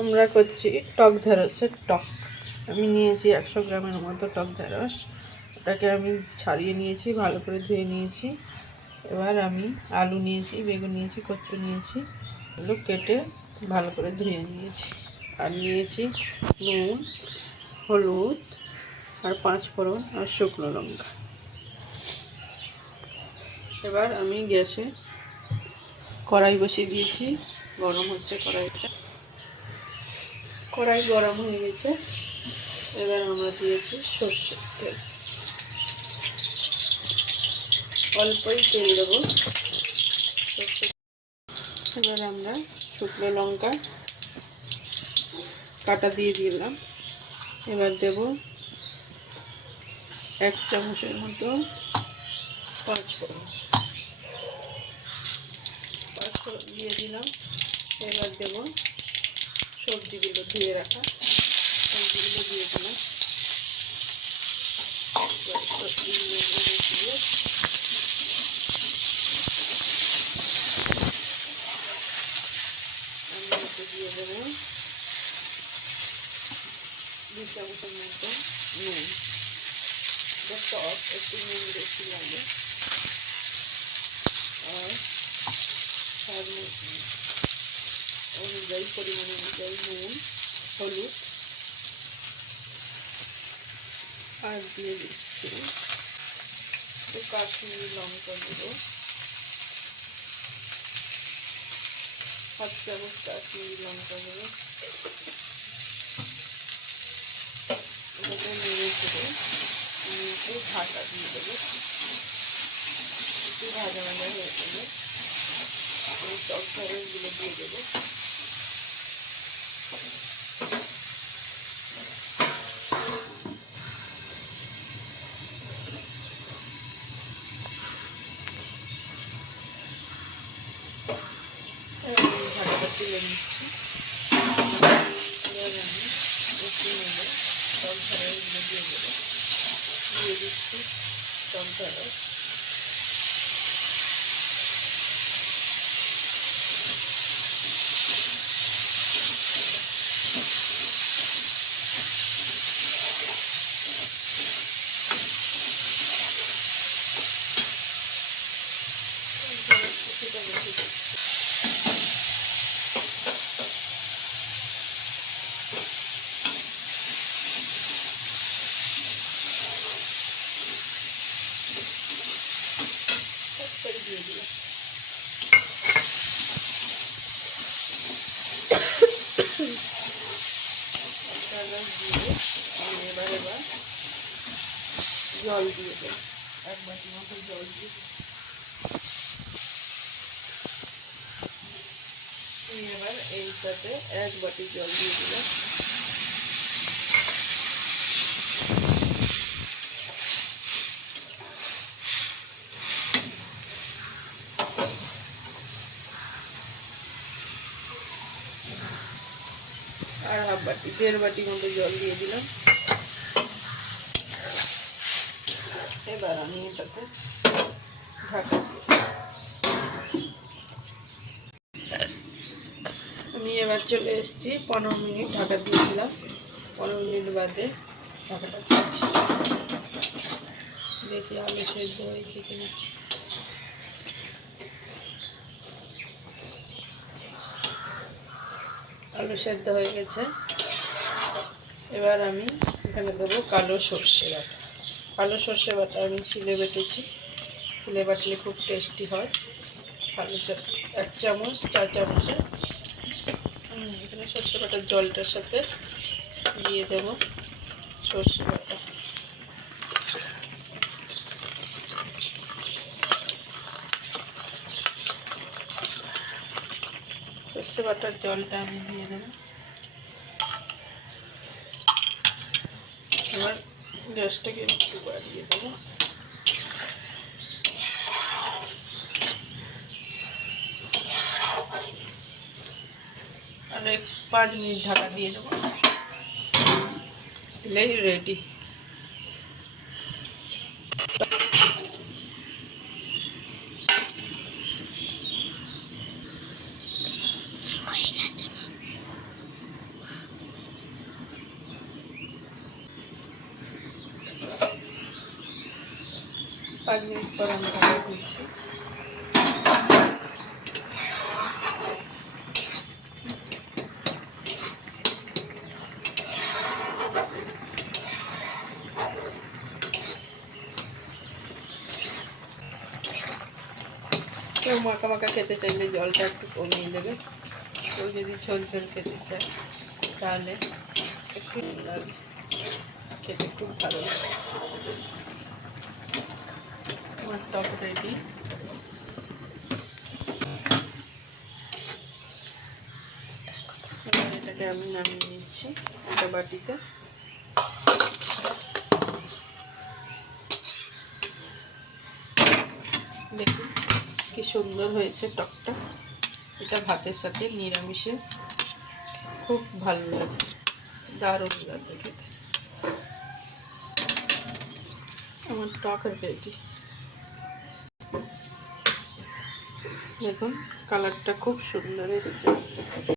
আমরা করছি টক ঢেঁড়সের টক। আমি নিয়েছি 100 গ্রামের মতো টক ঢেঁড়স। ওটাকে আমি ছাড়িয়ে নিয়েছি, ভালো করে ধুয়ে নিয়েছি। এবার আমি আলু নিয়েছি, বেগুন নিয়েছি, কচু নিয়েছি, এগুলো কেটে ভালো করে ধুয়ে নিয়েছি। আর নিয়েছি নুন, হলুদ আর 5 ফোড়ন আর শুকনো লঙ্কা। এবার আমি গ্যাসে কড়াই বসিয়ে দিয়েছি, গরম হচ্ছে কড়াইটা। কড়াই গরম হয়ে গেছে। এবার আমরা দিয়েছি সর্ষের তেল, অল্পই তেল দেবো। এবার আমরা শুকনো লঙ্কা কাটা দিয়ে দিলাম। এবার দেব 1 চামচের মতো 5 ফোড়ন দিয়ে দিলাম। এবার দেব সবজিগুলো ধুয়ে রাখা, সবজিগুলো দিয়ে দিলাম। দিয়ে আমি এতে দিয়ে দেবো 2 চামচের মতো নুন। টক একটু নুন বেশি লাগে। আর স্বাদ অনুযায়ী, পরিমাণ অনুযায়ী নুন, হলুদ আর দিয়ে দিচ্ছি একটু কাশ্মীরি লঙ্কা দেবো, 1 চামচ কাশ্মীরি লঙ্কা দেবো। এটাকে নেড়ে চেড়ে আমি একটু ঢাকা দিয়ে দেবো। একটু ভাজা ভাজা হয়ে গেলে আমি টক ঢেঁড়সগুলো দিয়ে দেবো। ঢাকাটা তুলে নিচ্ছি। এবার আমি একটু নেড়ে টক ঢেঁড়সগুলো দিয়ে দেবো। দিয়ে দিচ্ছি টক ঢেঁড়স। দিয়ে দিলাম। এবার জল দিয়ে দেব, 1 বাটি মতো জল দিয়ে দেব। এবার এর সাথে 1 বাটি জল দিয়ে দিলাম। আর 1/2 বাটি, 1.5 বাটি মতো জল দিয়ে দিলাম। এবার আমি এটাকে ঢাকা দিয়ে, আমি এবার চলে এসেছি। 15 মিনিট ঢাকা দিয়েছিলাম। 15 মিনিট বাদে ঢাকাটা খুলছি, দেখি আলু সেদ্ধ হয়েছে কিনা। আলু সেদ্ধ হয়ে গেছে। এবার আমি এখানে দেবো কালো সর্ষে বাটা। কালো সর্ষে বাটা আমি শিলে বেটেছি, শিলে বাটলে খুব টেস্টি হয়। কালো 1 চামচ, 4 চামচে এখানে সর্ষে বাটার জলটার সাথে দিয়ে দেব সর্ষে বাটা। সর্ষে বাটার জলটা আমি দিয়ে দেব। এবার গ্যাসটাকে একটু বাড়িয়ে দেবো। আর 5 মিনিট ঢাকা দিয়ে দেবো, দিলেই রেডি। 5 মিনিট পর আমি ঢাকা খুলছি। কেউ মাখা মাখা খেতে চাইলে জলটা একটু কমিয়ে দেবে, কেউ যদি ঝোল ঝোল খেতে চায় তাহলে একটু লাগে, খেতে খুব ভালো লাগে। আমার টক রেডি। এবার এটাকে আমি নামিয়ে নিচ্ছি একটা বাটিতে। দেখুন কি সুন্দর হয়েছে টকটা। এটা ভাতের সাথে নিরামিষে খুব ভালো লাগে, দারুণ লাগে খেতে। আমার টক রেডি। দেখুন কালারটা খুব সুন্দর এসছে।